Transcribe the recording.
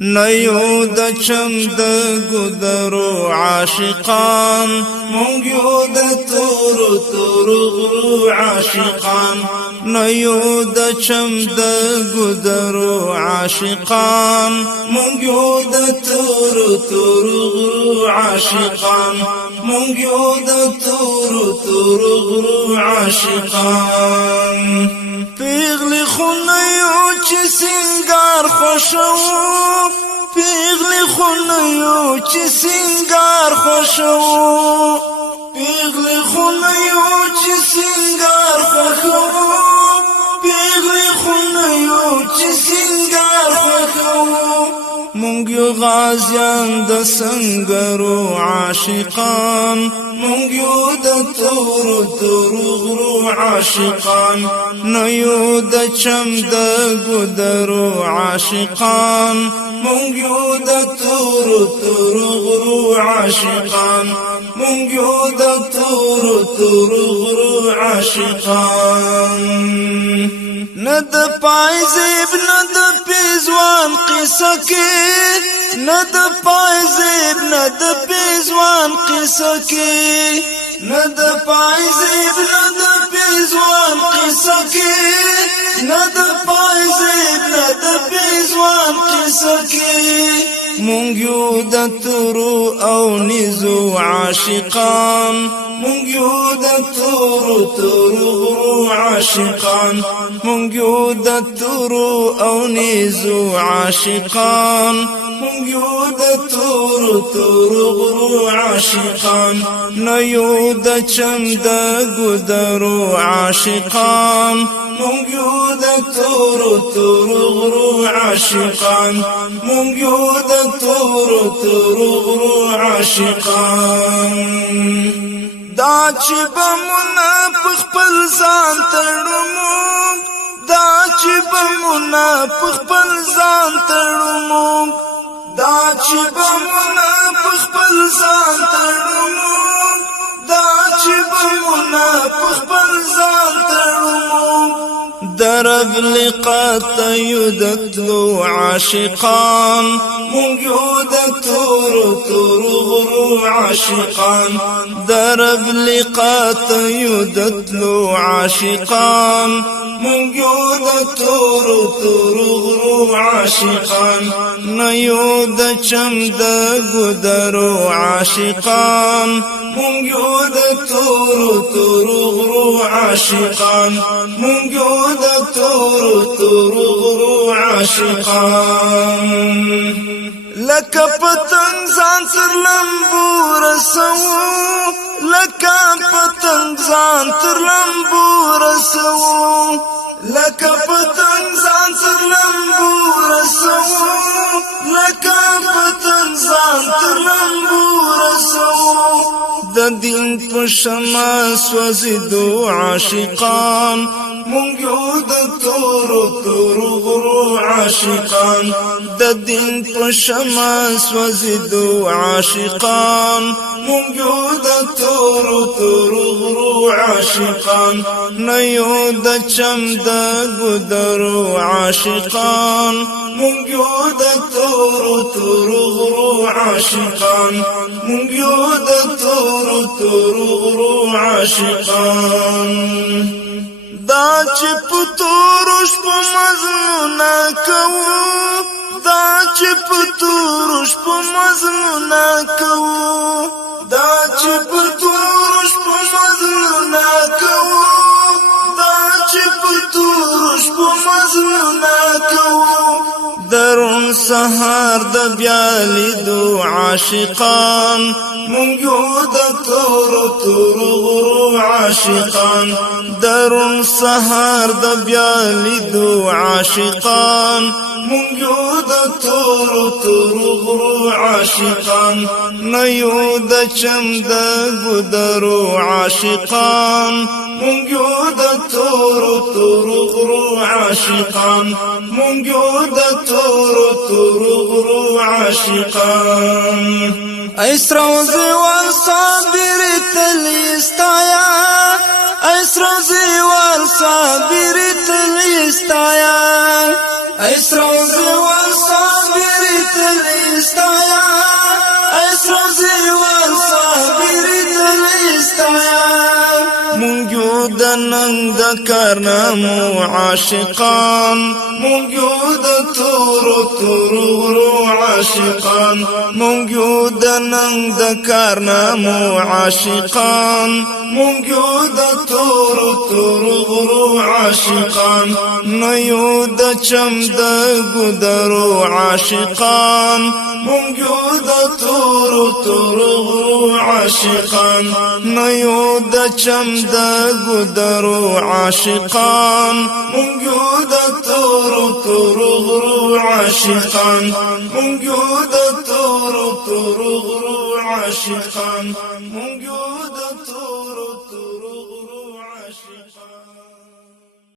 نیو د چم د ګدرو عاشقان مونږ یو د تور تور غرو عاشقان نیو د چم د ګدرو عاشقان مونږ یو د تور تور غرو عاشقان مونږ یو د تور تور غرو عاشقان پیغلی خونیو چې سنگار خوشو پیغلی خونیو چې سنگار خوشو پیغلی خونیو چې سنگار خوشو پیغلی خونیو چې سنگار خوشو مونږ یو غازیان د سنگرو عاشقان مونږ یو د تور تور غرو عاشقان نو یو د چم د ګدرو عاشقان مونږ یو د تور تور غرو عاشقان مونږ یو د تور تور غرو عاشقان ند پایزیب ند پیزوان قصه کې ند پایزیب ند پیزوان قصه کې ند پایزیب ند پیزوان قصه کې ند پایزیب ند پیزوان قصه کې مونږ یو د تورو او نزو عاشقان مونږ یو د تورو تور غرو عاشقان مونږ یو د تورو او نزو عاشقان مونږ یو د تورو تور غرو عاشقان نه یو د چم د ګدرو عاشقان مونږ یو د تورو تور غرو عاشقان مونږ یو د تورو تور غرو عاشقان دا چې بمونه په خپل ځان تړو مونږ دا چې بمونه په خپل ځان تړو مونږ دا چې بمونه په خپل ځان تړو مونږ دا چې بمونه په خپل ځان تړو مونږ درب لقات يدتلو عاشقان مونږ یو د تور تور غرو عاشقان درب لقات يدتلو عاشقان مونږ یو د تور تور غرو عاشقان نه یو د چم د ګدرو عاشقان مونږ یو د تور تور غرو عاشقان مونږ یو د تور تور غرو عاشقان لکه پتنګ ځان تر لمبو رسو لکه پتنګ ځان تر لمبو رسو لکه پتنګ ځان تر لمبو رسو لکه پتنګ ځان تر لمبو رسو د دین په شمع سوځېدو عاشقان مونږ یو د تور تور غرو عاشقان د دین په شمع سوځېدو عاشقان مونږ یو د تور تور غرو عاشقان نه یو د چم د ګدرو عاشقان مونږ یو د تور تور غرو عاشقان مونږ یو د تور تور غرو عاشقان دا چې پتور شپه مزمونه کوو دا چې پتور شپه مزمونه کوو دا چې پتور شپه مزمونه کوو دا چې پتور شپه مزمونه کوو درون سهار د بیا لیدو عاشقان مونږ یو د تور تور غرو عاشقان درون سهار د بیا لیدو عاشقان مونږ یو د تور تور غرو عاشقان نه یو د چم د ګدرو عاشقان مونږ یو د تور تور غرو عاشقان مونږ یو د تور تور غرو عاشقان اسروزي والصابر تليستايا اسروزي والصابر تليستايا اسروزي والصابر د ننګ د کارنامو عاشقان مونږ یو د تورو غرو عاشقان مونږ یو د ننګ د کارنامو عاشقان مونږ یو د تورو غرو عاشقان نه یو د چم د ګودرو عاشقان مونږ یو د تورو غرو عاشقان نه یو د چم د ګودرو عاشقان مونږ یو د تورو غرو عاشقان مونږ یو د تورو غرو عاشقان مونږ